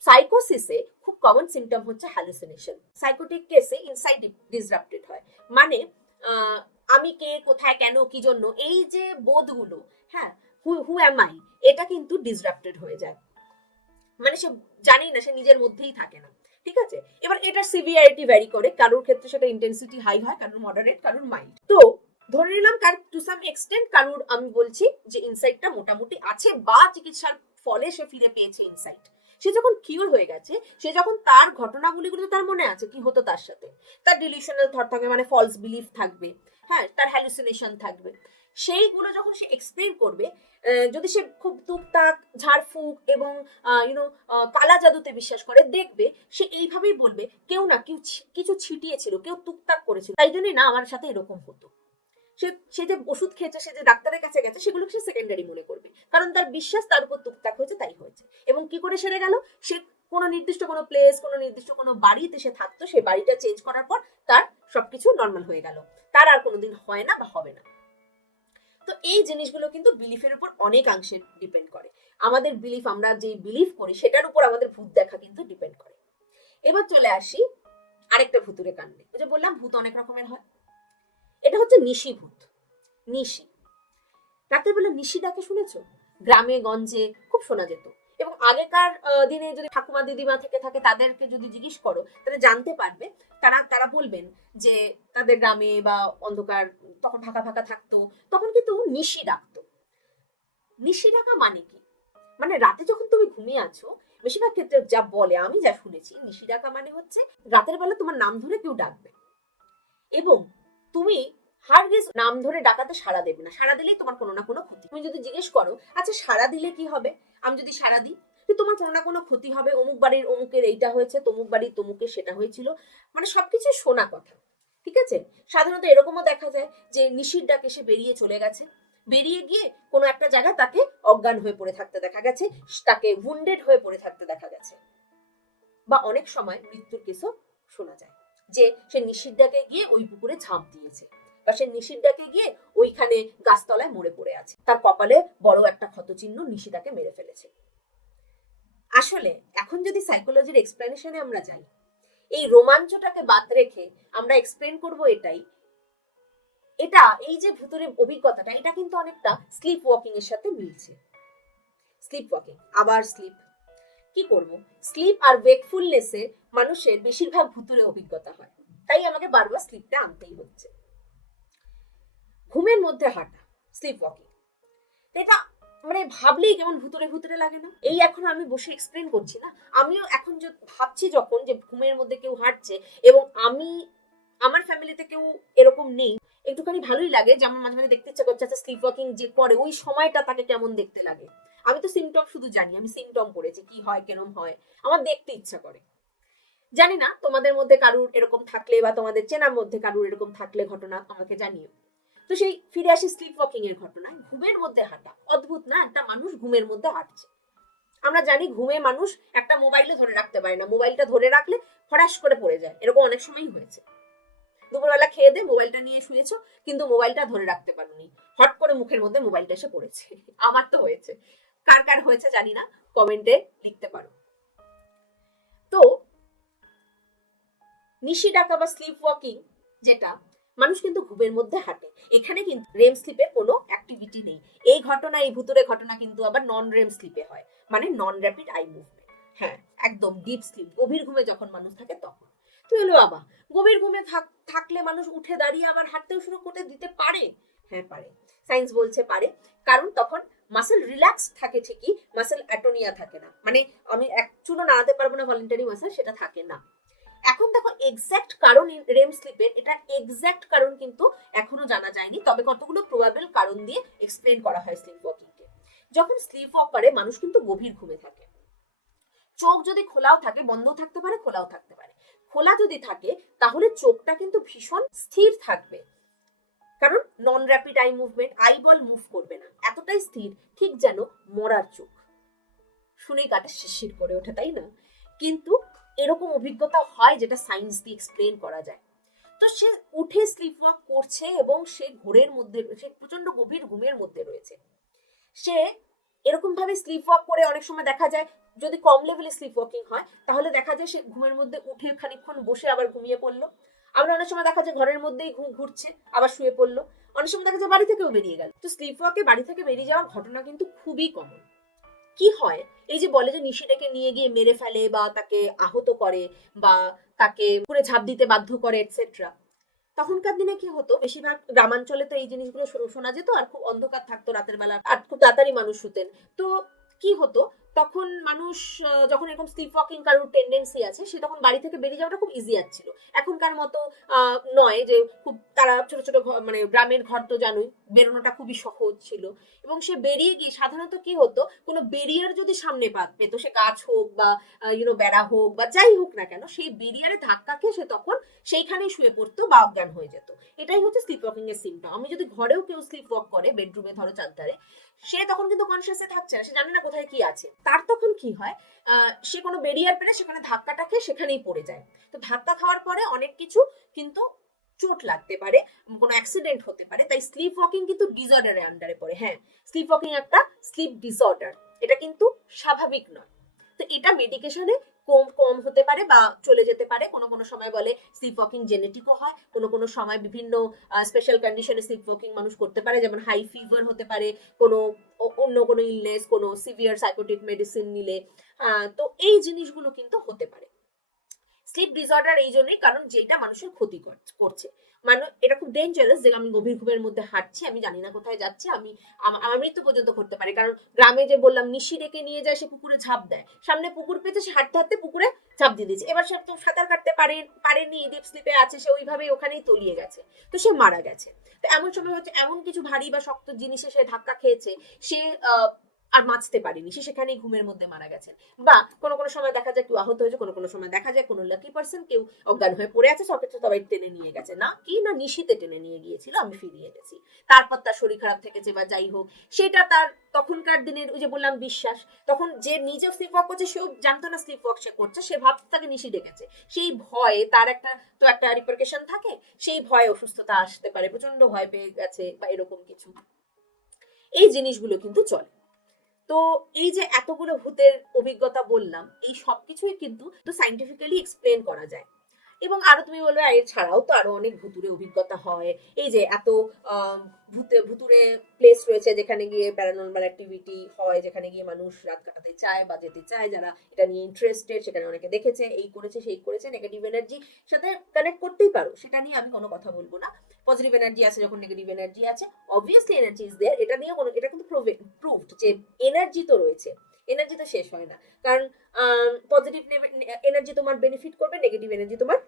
সাইকোসিসে খুব কমন সিমটম হচ্ছে হ্যালুসিনেশন। সাইকোটিক কেসে ইনসাইট ডিসরাপ্টেড হয়, মানে আমি কে, কোথায়, কেন, কি জন্য, এই যে বোধগুলো, হ্যাঁ, হু অ্যাম আই, এটা কিন্তু ডিসরাপ্টেড হয়ে যায়। মানে সে জানি না, সে নিজের মধ্যেই থাকে না। ঠিক আছে, এবার এটার সিভিয়ারিটি ভ্যারি করে, কারোর ক্ষেত্রে সেটা ইন্টেন্সিটি হাই হয়, কারোর মডারেট, কারোর মাইল্ড। তো ধরে নিলাম টু সাম এক্সটেন্ট কারোর আমি বলছি যে ইনসাইটটা মোটামুটি আছে, বা চিকিৎসার ফলে সে ফিরে পেয়েছে ইনসাইট। সে যখন কিউর হয়ে গেছে, সে যখন তার ঘটনাগুলিগুলো তার মনে আছে কি হতো তার সাথে, তার ডিলিউশনাল থট থাকবে, মানে ফলস বিলিফ থাকবে, হ্যাঁ, তার হ্যালুসিনেশন থাকবে, সেইগুলো যখন সে এক্সপ্লেন করবে, যদি সে খুব টুকটাক ঝাড়ফুঁক এবং ইউনো কালা জাদুতে বিশ্বাস করে, দেখবে সে এইভাবেই বলবে কেউ না কেউ কিছু ছিটিয়েছিল, কেউ টুকটাক করেছিল, তাই জন্যই না আমার সাথে এরকম হতো। সে যে ওষুধ খেয়েছে, সে যে ডাক্তারের কাছে গেছে, সেগুলো সে সেকেন্ডারি মনে করবে, কারণ তার বিশ্বাস তার উপর টুকটাক হয়েছে, তাই হয়েছে। এবং কি করে সেরে গেল? সে কোনো নির্দিষ্ট কোনো প্লেস, কোনো নির্দিষ্ট কোনো বাড়িতে সে থাকতো, সেই বাড়িটা চেঞ্জ করার পর তার সবকিছু নর্মাল হয়ে গেল, তার আর কোনোদিন হয় না বা হবে না। তো এই জিনিসগুলো কিন্তু বিলিফের উপর অনেকাংশে ডিপেন্ড করে। আমাদের বিলিফ, আমরা যে বিলিভ করি সেটার উপর আমাদের ভূত দেখা কিন্তু ডিপেন্ড করে। এবার চলে আসি আরেকটা ভূতুরে কাণ্ডে। ওই যে বললাম ভূত অনেক রকমের হয়, এটা হচ্ছে নিশি ভূত। নিশি, রাতের বেলা নিশি ডাকে শুনেছো? গ্রামে গঞ্জে খুব শোনা যেত। এবং আগেকার দিনে যদি ঠাকুমা দিদিমা থেকে থাকে, তাদেরকে যদি জিজ্ঞেস করো তাহলে জানতে পারবে, তারা বলবেন যে তাদের গ্রামে বা অন্ধকার তখন ফাঁকা ফাঁকা থাকতো, তখন কিন্তু নিশি ডাকতো। নিশি ডাকা মানে কি? মানে রাতে যখন তুমি ঘুমিয়ে আছো, বেশিরভাগ ক্ষেত্রে যা বলে, আমি যা শুনেছি, নিশি ডাকা মানে হচ্ছে রাতের বেলা তোমার নাম ধরে কেউ ডাকবে, এবং তুমি হারগিজ নাম ধরে ডাকাতে সাড়া দেবে না, সাড়া দিলেই তোমার কোনো না কোনো ক্ষতি। তুমি যদি জিজ্ঞেস করো আচ্ছা সাড়া দিলে কি হবে, আমি যদি সাড়া দিই, তোমার কোনো না কোনো ক্ষতি হবে, অমুক বাড়ির অমুকের এইটা হয়েছে, তমুক বাড়ির তমুকের সেটা হয়েছিল, মানে সবকিছু শোনা কথা। ঠিক আছে, সাধারণত এরকমও দেখা যায় যে নিশির ডাকে সে বেরিয়ে চলে গেছে, বেরিয়ে গিয়ে কোনো একটা জায়গায় তাকে অজ্ঞান হয়ে পড়ে থাকতে দেখা গেছে, তাকে উইন্ডেড হয়ে পড়ে থাকতে দেখা গেছে, বা অনেক সময় মৃত্যুর কেসও শোনা যায়, যে সে নিশির ডাকে গিয়ে ওই পুকুরে ঝাঁপ দিয়েছে, বা সে নিশির ডাকে গিয়ে ওইখানে গাছতলায় মরে পড়ে আছে, তার কপালে বড় একটা ক্ষতচিহ্ন, নিশি তাকে মেরে ফেলেছে। আসলে এখন যদি সাইকোলজির এক্সপ্লেনেশনে আমরা যাই, এই রোমাঞ্চটাকে বাদ রেখে আমরা এক্সপ্লেন করব এটাই, এটা এই যে ভুতুরে অভিজ্ঞতাটা, এটা কিন্তু অনেকটা স্লিপ ওয়াকিং এর সাথে মিলছে। স্লিপ ওয়াকিং, আবার স্লিপ, কি করব, স্লিপ আর ওয়েকফুলনেসে মানুষের বেশিরভাগ ভুতুরে অভিজ্ঞতা হয়, তাই আমাকে বারবার স্লিপটা আনতেই হচ্ছে। ঘুমের মধ্যে হাঁটা, স্লিপ ওয়াকিং, এটা মানে ভাবলেই কেমন ভুতুরে ভুতুরে লাগে না? এই এখন আমি বসে এক্সপ্লেন করছি না, আমিও এখন ভাবছি যখন যে ঘুমের মধ্যে কেউ হাঁটছে, এবং আমি আমার ফ্যামিলিতে কেউ এরকম নেই, একটুখানি ভালোই লাগে, যেমন মাঝে মাঝে দেখতে ইচ্ছা করছে আচ্ছা স্লিপ ওয়াকিং যে করে ওই সময়টা তাকে কেমন দেখতে লাগে। আমি তো সিমটম শুধু জানি, আমি সিমটম পড়েছি কি হয়, কেরম হয়, আমার দেখতে ইচ্ছা করে। জানি না তোমাদের মধ্যে কারুর এরকম থাকলে বা তোমাদের চেনার মধ্যে কারুর এরকম থাকলে ঘটনা আমাকে জানিও। তো সেই ফিরে আসি স্লিপ ওয়াকিং এর ঘটনায়। ঘুমের মধ্যে হাঁটা অদ্ভুত না, একটা মানুষ ঘুমের মধ্যে হাঁটছে। আমরা জানি ঘুমে মানুষ একটা মোবাইলও ধরে রাখতে পারে না, মোবাইলটা ধরে রাখলে ফরাস করে পড়ে যায়, এরকম অনেক সময়ই হয়েছে। দুপুরবেলা খেয়ে দিয়ে মোবাইলটা নিয়ে শুয়েছো, কিন্তু মোবাইলটা ধরে রাখতে পারোনি, হট করে মুখের মধ্যে মোবাইলটা এসে পড়েছে। আমার তো হয়েছে, কার কার হয়েছে জানি না, কমেন্টে লিখতে পারো। তো নিশি ডাকা বা স্লিপ ওয়াকিং যেটা, মানুষ কিন্তু ঘুমের মধ্যে হাঁটে, এখানে কিন্তু রেম স্লিপে কোনো অ্যাক্টিভিটি নেই। এই ঘটনা, এই ভুতুরে ঘটনা কিন্তু আবার নন রেম স্লিপে হয়, মানে নন র্যাপিড আই মুভমেন্ট। হ্যাঁ, একদম ডিপ স্লিপ, গভীর ঘুমে যখন মানুষ থাকে তখন। তো এলো বাবা, গভীর ঘুমে থাকলে মানুষ উঠে দাঁড়িয়ে আবার হাঁটতেও শুরু করে দিতে পারে। হ্যাঁ পারে, সায়েন্স বলছে পারে, কারণ তখন মাসেল রিল্যাক্স থাকে ঠিকই, মাসেল অ্যাটোনিয়া থাকে না, মানে আমি এক চুলো নাড়াতে পারবো না ভলেন্টারি মাসেল, সেটা থাকে না। এখন দেখো এক্সাক্ট কারণ রেম স্লিপের, এটা এক্সাক্ট কারণ কিন্তু এখনো জানা যায়নি, তবে কতগুলো প্রবাবল কারণ দিয়ে এক্সপ্লেন করা হয় স্লিপ ওয়াকিং কে। যখন স্লিপ ওয়াক করে মানুষ কিন্তু গভীর ঘুমে থাকে, চোখ যদি খোলাও থাকে, বন্ধও থাকতে পারে, খোলাও থাকতে পারে। খোলা যদি থাকে তাহলে চোখটা কিন্তু ভীষণ স্থির থাকবে, কারণ non rapid eye movement, eye ball move করবে না, এতটাই স্থির, ঠিক যেন মরার চোখ। শুনেই গাটা শিরশির করে ওঠে, তাই না? কিন্তু এরকম অভিজ্ঞতা হয় যেটা সায়েন্স দিয়ে এক্সপ্লেন করা যায়। তো সে উঠে স্লিপ ওয়াক করছে এবং সে ঘোরের মধ্যে, সে প্রচন্ড গভীর ঘুমের মধ্যে রয়েছে। সে এরকম ভাবে স্লিপ ওয়াক করে, অনেক সময় দেখা যায় যদি কম লেভেলে স্লিপ ওয়াকিং হয় তাহলে দেখা যায় সে ঘুমের মধ্যে উঠে খানিকক্ষণ বসে আবার ঘুমিয়ে পড়লো। আবার অনেক সময় দেখা যায় ঘরের মধ্যেই ঘুরছে, আবার শুয়ে পড়লো। অনেক সময় দেখা যায় বাড়ি থেকেও বেরিয়ে গেল। তো স্লিপ ওয়াকে বাড়ি থেকে বেরিয়ে যাওয়ার ঘটনা কিন্তু খুবই কমন। কি হয়, এই যে বলে যে নিশিটাকে নিয়ে গিয়ে মেরে ফেলে বা তাকে আহত করে বা তাকে পুরে ঝাঁপ দিতে বাধ্য করে এটসেট্রা, তখনকার দিনে কি হতো, বেশিরভাগ গ্রামাঞ্চলে তো এই জিনিসগুলো শোনা যেত, আর খুব অন্ধকার থাকতো রাতের বেলা, আর খুব তাড়াতাড়ি মানুষ শুতেন। তো কি হতো, তখন মানুষ যখন এরকম স্লিপ ওয়াকিং কারোর টেন্ডেন্সি আছে, সে তখন বাড়ি থেকে বেরিয়ে যাওয়াটা খুব ইজি ছিল। এখনকার মতো নয় যে খুব তারা ছোট ছোট মানে গ্রামের ঘর তো জানোই, বেরোনোটা খুবই সহজ ছিল। এবং সে বেরিয়ে গিয়ে সাধারণত কি হতো, কোনো বেরিয়ার যদি সামনে পেতো, সে গাছ হোক বা বেড়া হোক বা যাই হোক না কেন, সেই বেরিয়ারে ধাক্কা খেয়ে সে তখন সেইখানেই শুয়ে পড়তো বা অজ্ঞান হয়ে যেত। এটাই হচ্ছে স্লিপ ওয়াকিং এর সিমটম। আমি যদি ঘরেও কেউ স্লিপ ওয়াক করে, বেডরুমে ধরো চারধারে, সে তখন কিন্তু কনসিয়াসে থাকছে না, সে জানে না কোথায় কি আছে। তার তখন কি হয়, সে কোনো বেরিয়ার পেলে সেখানে ধাক্কাটা খেয়ে সেখানেই পড়ে যায়। তো ধাক্কা খাওয়ার পরে অনেক কিছু কিন্তু চোট লাগতে পারে, কোনো অ্যাক্সিডেন্ট হতে পারে। তাই স্লিপ ওয়াকিং কিন্তু ডিসঅর্ডারের আন্ডারে পড়ে। হ্যাঁ, স্লিপ ওয়াকিং একটা স্লিপ ডিসঅর্ডার, এটা কিন্তু স্বাভাবিক নয়। তো এটা মেডিকেশনে কম কম হতে পারে বা চলে যেতে পারে। কোনো কোনো সময় বলে স্লিপ ওয়াকিং জেনেটিকও হয়, কোনো কোনো সময় বিভিন্ন স্পেশাল কন্ডিশনে স্লিপ ওয়াকিং মানুষ করতে পারে, যেমন হাই ফিভার হতে পারে, কোনো অন্য কোনো ইলনেস, কোনো সিভিয়ার সাইকোটিক মেডিসিন নিলে। তো এই জিনিসগুলো কিন্তু হতে পারে। স্লিপ ডিসঅর্ডার এই জন্যই কারণ যেটা মানুষের ক্ষতি করছে, মানে এটা খুব ডেঞ্জারাস যে আমি গভীর ঘুমের মধ্যে হাঁটছি, আমি জানি না কোথায় যাচ্ছে, আমি আমার মৃত্যু পর্যন্ত করতে পারে। কারণ গ্রামে যে বললাম নিশি রেখে নিয়ে যায়, সে পুকুরে ঝাঁপ দেয়, সামনে পুকুর পেতে সে হাঁটতে হাঁটতে পুকুরে ঝাঁপ দিয়ে দিয়েছে। এবার সে তো সাঁতার কাটতে পারেনি, ডিপ স্লিপে আছে, সে ওইভাবেই ওখানেই তলিয়ে গেছে, তো সে মারা গেছে। তো এমন সময় হচ্ছে এমন কিছু ভারী বা শক্ত জিনিসে সে ধাক্কা খেয়েছে, সে আর বাঁচতে পারেনি, সে সেখানেই ঘুমের মধ্যে মারা গেছেন। বা কোনো কোনো সময় দেখা যায় কেউ আহত হয়েছে, কোনো কোনো সময় দেখা যায় কোনো লাকি পার্সন কেউ অজ্ঞান হয়ে পড়ে আছে, সবকিছু সবাই টেনে নিয়ে গেছে, না কি না নিশিতে টেনে নিয়ে গিয়েছিল, আমি ফিরিয়ে গেছি, তারপর তার শরীর খারাপ থেকেছে বা যাই হোক, সেটা তার তখনকার দিনের ওই যে বললাম বিশ্বাস। তখন যে নিজে স্লিপ ওয়াক করছে সেও জানতো না স্লিপ ওয়াক সে করছে, সে ভাবতে তাকে নিশি ডেকেছে, সেই ভয়ে তার একটা রিপারকেশন থাকে, সেই ভয়ে অসুস্থতা আসতে পারে, প্রচন্ড ভয় পেয়ে গেছে বা এরকম কিছু, এই জিনিসগুলো কিন্তু চলে। তো এই যে এতগুলো ভূতের অভিজ্ঞতা বললাম, এই সবকিছুই কিন্তু সাইন্টিফিক্যালি এক্সপ্লেন করা যায়। এবং আরো তুমি বলবে এর ছাড়াও তো আরো অনেক ভুতুরে অভিজ্ঞতা হয়। এই যে এত ভুতুরে প্লেস রয়েছে যেখানে গিয়ে প্যারানর্মাল অ্যাক্টিভিটি হয়, যেখানে গিয়ে মানুষ রাত কাটাতে চায় বা যেতে চায়, যারা এটা নিয়ে ইন্টারেস্টেড, সেখানে অনেকে দেখেছে, এই করেছে সেই করেছে, নেগেটিভ এনার্জি সাথে কানেক্ট করতেই পারো, সেটা নিয়ে আমি কোনো কথা বলবো না। পজিটিভ এনার্জি আছে যখন নেগেটিভ এনার্জি আছে, অবভিয়াসলি এনার্জি ইজ দেয়ার, এটা নিয়ে কোনো, এটা কিন্তু প্রুভড যে এনার্জি তো রয়েছে, এনার্জি তো শেষ হয় না। কারণ পজিটিভ এনার্জি তোমার বেনিফিট করবে, নেগেটিভ এনার্জি তোমার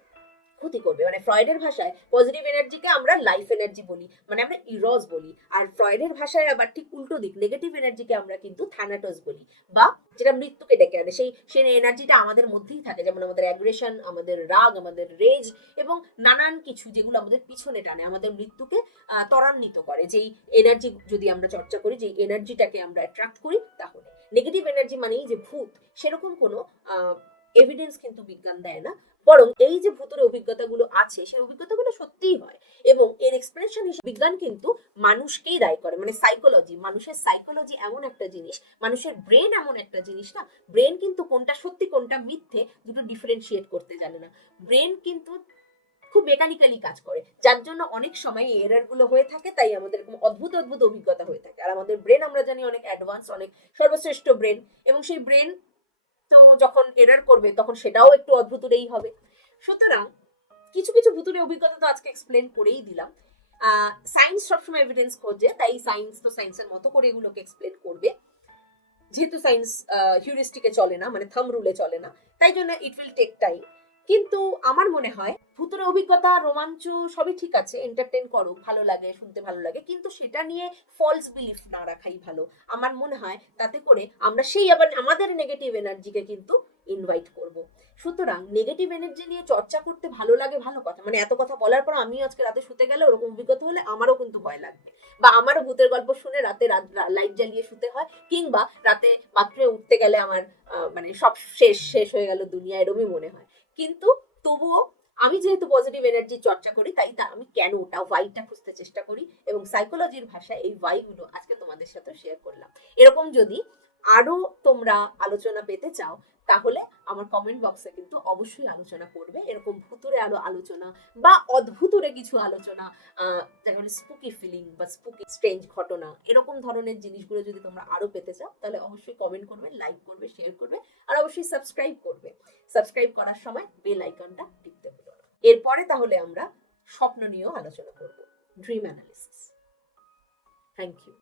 ক্ষতি করবে। মানে ফ্রয়েডের ভাষায় পজিটিভ এনার্জিকে আমরা লাইফ এনার্জি বলি, মানে আমরা ইরস বলি। আর ফ্রয়েডের ভাষায় আবার ঠিক উল্টো দিক, নেগেটিভ এনার্জিকে আমরা কিন্তু থ্যানাটস বলি, বা যেটা মৃত্যুকে ডেকে আনে। সেই এনার্জিটা আমাদের মধ্যেই থাকে, যেমন আমাদের অ্যাগ্রেশন, আমাদের রাগ, আমাদের রেজ এবং নানান কিছু যেগুলো আমাদের পিছনে টানে, আমাদের মৃত্যুকে ত্বরান্বিত করে। যেই এনার্জি যদি আমরা চর্চা করি, যেই এনার্জিটাকে আমরা অ্যাট্রাক্ট করি, তাহলে নেগেটিভ এনার্জি মানেই যে ভূত, সেরকম কোনো এভিডেন্স কিন্তু বিজ্ঞান দেয় না। বরং এই যে ভূতের অভিজ্ঞতাগুলো আছে, সেই অভিজ্ঞতাগুলো সত্যিই হয়, এবং এর এক্সপ্রেশন হিসেবে বিজ্ঞান কিন্তু মানুষকেই দায়ী করে। মানে সাইকোলজি, মানুষের সাইকোলজি এমন একটা জিনিস, মানুষের ব্রেন এমন একটা জিনিস না, ব্রেন কিন্তু কোনটা সত্যি কোনটা মিথ্যে দুটো ডিফারেন্সিয়েট করতে জানে না। ব্রেন কিন্তু খুব মেকানিক্যালি কাজ করে, যার জন্য অনেক সময় এই এরার গুলো হয়ে থাকে। তাই আমাদের এরকম অদ্ভুত অদ্ভুত অভিজ্ঞতা হয়ে থাকে। আর আমাদের ব্রেন আমরা জানি অনেক অ্যাডভান্স, অনেক সর্বশ্রেষ্ঠ ব্রেন, এবং সেই ব্রেন তো যখন এরার করবে তখন সেটাও একটু অদ্ভুতরেই হবে। সুতরাং কিছু কিছু ভুতুরে অভিজ্ঞতা তো আজকে এক্সপ্লেন করেই দিলাম। সায়েন্স সবসময় এভিডেন্স খোঁজে, তাই সায়েন্স তো সায়েন্সের মতো করে এগুলোকে এক্সপ্লেন করবে। যেহেতু সায়েন্স হিউরিস্টিকে চলে না, মানে থাম রুলে চলে না, তাই জন্য ইট উইল টেক টাইম। কিন্তু আমার মনে হয় ভুতুরে অভিজ্ঞতা, রোমাঞ্চ সবই ঠিক আছে, এন্টারটেইন করো, ভালো লাগে, শুনতে ভালো লাগে, কিন্তু সেটা নিয়ে ফলস বিলিফ না রাখাই ভালো। আমার মনে হয় তাতে করে আমরা সেই আবার আমাদের নেগেটিভ এনার্জিকে কিন্তু ইনভাইট করব। সুতরাং নেগেটিভ এনার্জি নিয়ে চর্চা করতে ভালো লাগে, ভালো কথা। মানে এত কথা বলার পর আমি আজকে রাতে শুতে গেলে ওরকম অভিজ্ঞতা হলে আমারও কিন্তু ভয় লাগবে, বা আমারও ভূতের গল্প শুনে রাতে লাইট জ্বালিয়ে শুতে হয়, কিংবা রাতে বাথরুমে উঠতে গেলে আমার মানে সব শেষ শেষ হয়ে গেল দুনিয়া, এরমই মনে হয়। কিন্তু তবুও আমি যেহেতু পজিটিভ এনার্জি চর্চা করি, তাই আমি কেন ওটা ওয়াইটা খুঁজতে চেষ্টা করি, এবং সাইকোলজির ভাষায় এই ওয়াই গুলো আজকে তোমাদের সাথে শেয়ার করলাম। এরকম যদি আরো তোমরা আলোচনা পেতে চাও, তাহলে আমার কমেন্ট বক্সে কিন্তু অবশ্যই আলোচনা করবে। এরকম ভুতুরে আলোচনা বা অদ্ভুতুরে কিছু আলোচনা, যেমন স্পুকি ফিলিং বা স্পুকি স্ট্রেঞ্জ ঘটনা, এরকম ধরনের জিনিসগুলো যদি তোমরা আরো পেতে চাও, তাহলে অবশ্যই কমেন্ট করবে, লাইক করবে, শেয়ার করবে, আর অবশ্যই সাবস্ক্রাইব করবে। সাবস্ক্রাইব করার সময় বেল আইকনটা টিপতে ভুলো না। এরপরে তাহলে আমরা স্বপ্ন নিয়েও আলোচনা করব, ড্রিম অ্যানালিসিস। Thank you.